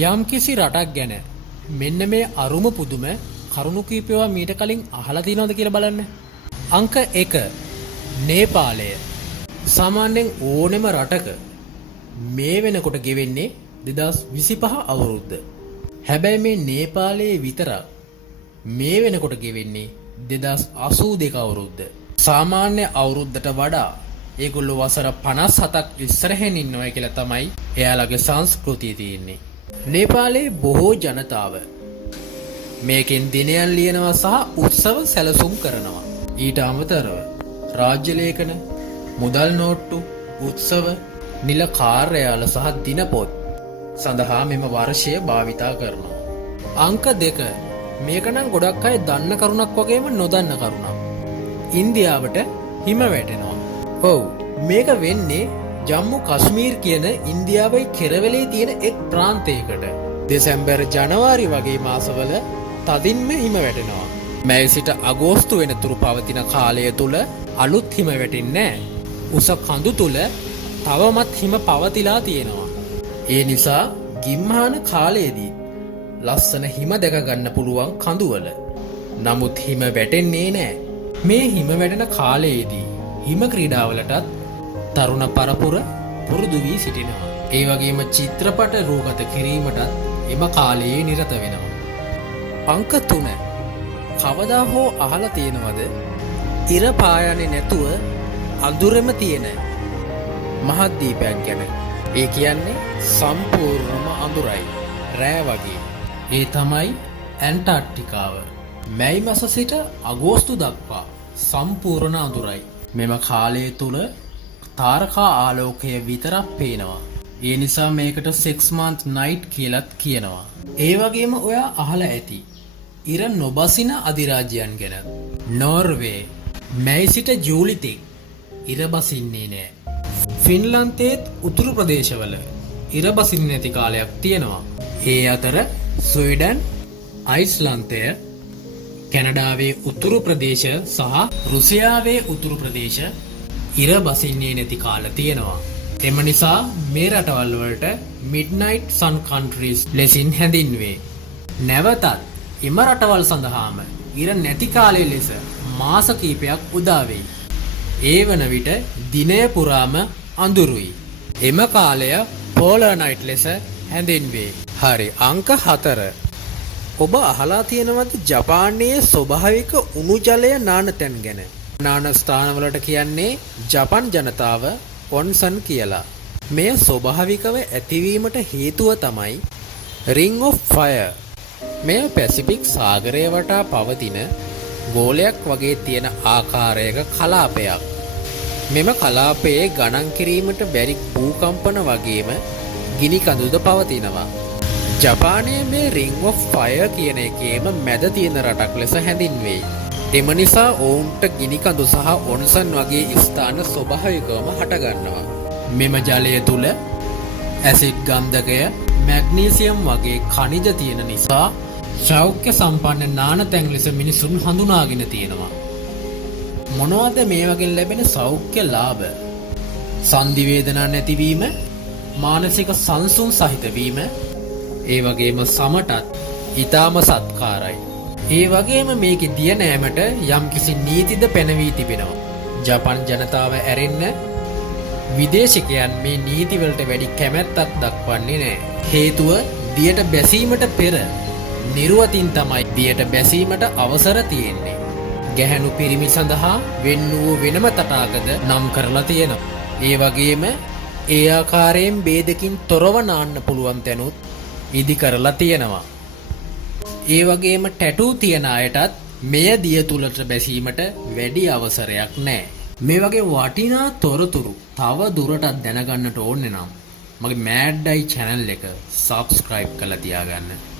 යම්කිසි රටක් ගැන මෙන්න මේ අරුම පුදුම කරුණු කීපයවා මීට කලින් අහලා තියෙනවද කියලා බලන්න. අංක 1 නේපාලය. සාමාන්‍යයෙන් ඕනෙම රටක මේ වෙනකොට ගෙවෙන්නේ 2025 අවුරුද්ද. හැබැයි මේ නේපාලයේ විතරක් මේ වෙනකොට ගෙවෙන්නේ 2082 අවුරුද්ද. සාමාන්‍ය අවුරුද්දට වඩා ඒගොල්ලෝ වසර 57ක් ඉස්සරහින් ඉන්නවා කියලා තමයි එයාලගේ සංස්කෘතිය තියෙන්නේ. නේපාලයේ බොහෝ ජනතාව මේකෙන් දිනයන් ලියනවා සහ උත්සව සැලසුම් කරනවා. ඊට අමතරව රාජ්‍ය ලේඛන, මුදල් නෝට්ටු, උත්සව, නිල කාර්යාල සහ දිනපොත් සඳහා මෙම වර්ෂය භාවිතා කරනවා. අංක 2 මේක නම් ගොඩක් අය දන්න කරුණක් වගේම නොදන්න කරුණක්. ඉන්දියාවට හිම වැටෙනවා. ඔව් මේක වෙන්නේ ජම්මු කශ්මීර් කියන ඉන්දියාවේ කෙරවලේ තියෙන එක් ප්‍රාන්තයකට. දෙසැම්බර් ජනවාරි වගේ මාසවල තදින්ම හිම වැටෙනවා. මැයි සිට අගෝස්තු වෙනතුරු පවතින කාලය තුල අලුත් හිම වැටෙන්නේ නැහැ. උස කඳු තුල තවමත් හිම පවතිලා තියෙනවා. ඒ නිසා ගිම්හාන කාලයේදී ලස්සන හිම දැක ගන්න පුළුවන් කඳුවල. නමුත් හිම වැටෙන්නේ නැහැ. මේ හිම වැටෙන කාලයේදී හිම ක්‍රීඩාවලටත් තරුණ පරපුර පුරුදු වී සිටිනවා. ඒ වගේම චිත්‍රපට රූගත කිරීමටත් එම කාලයේ නිරත වෙනවා. අංක 3 කවදා හෝ අහලා තියෙනවද ඉර පායන්නේ නැතුව අඳුරෙම තියෙන මහද්වීපයක් ගැන? ඒ කියන්නේ සම්පූර්ණම අඳුරයි රෑ වගේ. ඒ තමයි ඇන්ටාර්ක්ටිකාව. මැයි මාස සිට අගෝස්තු දක්වා සම්පූර්ණ අඳුරයි. මෙම කාලය තුල තාරකා ආලෝකය විතරක් පේනවා. ඒ නිසා මේකට 6 month night කියලාත් කියනවා. ඒ වගේම ඔයා අහලා ඇති ඉර නොබසින අධිරාජ්‍යයන් ගැන. නෝර්වේ මැයි සිට ජූලි තෙක් ඉර බසින්නේ නෑ. ෆින්ලන්තයේත් උතුරු ප්‍රදේශවල ඉර බසින්නේ නැති කාලයක් තියෙනවා. ඒ අතර ස්වීඩන්, අයිස්ලන්තය, කැනඩාවේ උතුරු ප්‍රදේශ සහ රුසියාවේ උතුරු ප්‍රදේශ ඉර බසින්නේ නැති කාල තියෙනවා. එම නිසා මේ රටවල් වලට මිඩ්නයිට් සන් කන්ට්‍රීස් ලෙසින් හැඳින්වේ. නැවතත් එම රටවල් සඳහාම ඉර නැති කාලය ලෙස මාස කිහිපයක් උදා වෙයි. ඒ වන විට දිනය පුරාම අඳුරුයි. එම කාලය පෝලර් නයිට් ලෙස හැඳින්වේ. හරි අංක 4 ඔබ අහලා තියෙනවද ජපානයේ ස්වභාවික උණු ජලය නාන තැන් ගැන? නාන ස්ථානවලට කියන්නේ ජපන් ජනතාව ඔන්සන් කියලා. මෙය ස්වභාවිකව ඇතිවීමට හේතුව තමයි රිං ඔෆ් ෆයර්. මෙය පැසිෆික් සාගරය වටා පවතින ගෝලයක් වගේ තියෙන ආකාරයක කලාපයක්. මෙම කලාපයේ ගණන් කිරීමට බැරි භූකම්පන වගේම ගිනි කඳුද පවතිනවා. ජපානයේ මේ රිං ඔෆ් ෆයර් කියන එකේම මැද තියෙන රටක් ලෙස හැඳින්වෙයි. එම නිසා ඔවුන්ට ගිනි කඳු සහ ඔන්සන් වගේ ස්ථාන ස්වභාවිකවම හටගන්නවා. මෙම ජලය තුල ඇසිඩ් ගන්ධකය, මැග්නීසියම් වගේ khනිජ තියෙන නිසා සෞඛ්‍ය සම්පන්න නාන තැන් ලෙස මිනිසුන් හඳුනාගෙන තියෙනවා. මොනවද මේ වගේ ලැබෙන සෞඛ්‍ය ලාභ? සන්ධි වේදනා නැතිවීම, මානසික සංසුන් සහිත වීම, ඒ වගේම සමටත් ඊටාම සත්කාරයි. ඒ වගේම මේකේ දිය නෑමට යම්කිසි නීතිද පැනවී තිබෙනවා. ජපන් ජනතාව ඇරෙන්න විදේශිකයන් මේ නීතිවලට වැඩි කැමැත්තක් දක්වන්නේ නෑ. හේතුව දියට බැසීමට පෙර නිර්වතින් තමයි දියට බැසීමට අවසර තියෙන්නේ. ගැහැණු පිරිමි සඳහා වෙන් වූ වෙනම තටාකද නම් කරලා තියෙනවා. ඒ වගේම ඒ ආකාරයෙන් බේදකින් තොරව නාන්න පුළුවන් තැනුත් ඉදි කරලා තියෙනවා. ඒ වගේම ටැටූ තියන අයටත් මෙය දිය තුලට බැසීමට වැඩි අවසරයක් නැහැ. මේ වගේ වටිනා තොරතුරු තව දුරටත් දැනගන්නට ඕනේ නම් මගේ මෑඩ් ඩයි channel එක subscribe කරලා තියාගන්න.